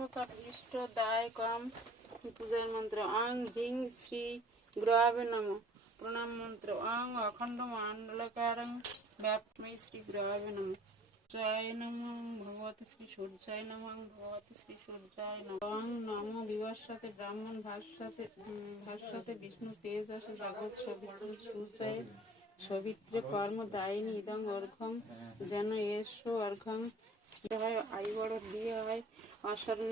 অর্থকার ইষ্ট দায় কম পূজার মন্ত্র অং হিং শ্রী গ্রহাবে নম প্রণাম মন্ত্র অং অখণ্ড মণ্ডলকারং ব্যাপ্তময় শ্রী গ্রহাবে নম জয় নম ভগবতী শ্রী সূর্যায় নম ভগবতী শ্রী সূর্যায় নম অং নম বিভাসাতে ব্রাহ্মণ ভাষ্যতে বিষ্ণু তেজ আছে জগৎ সবিত্র সূর্যায় সবিত্রে কর্ম দায়িনী ইদং অর্ঘং যেন এসো অর্ঘং শ্রী হয় আই বড় দিয়ে হয় অস্বর্ণ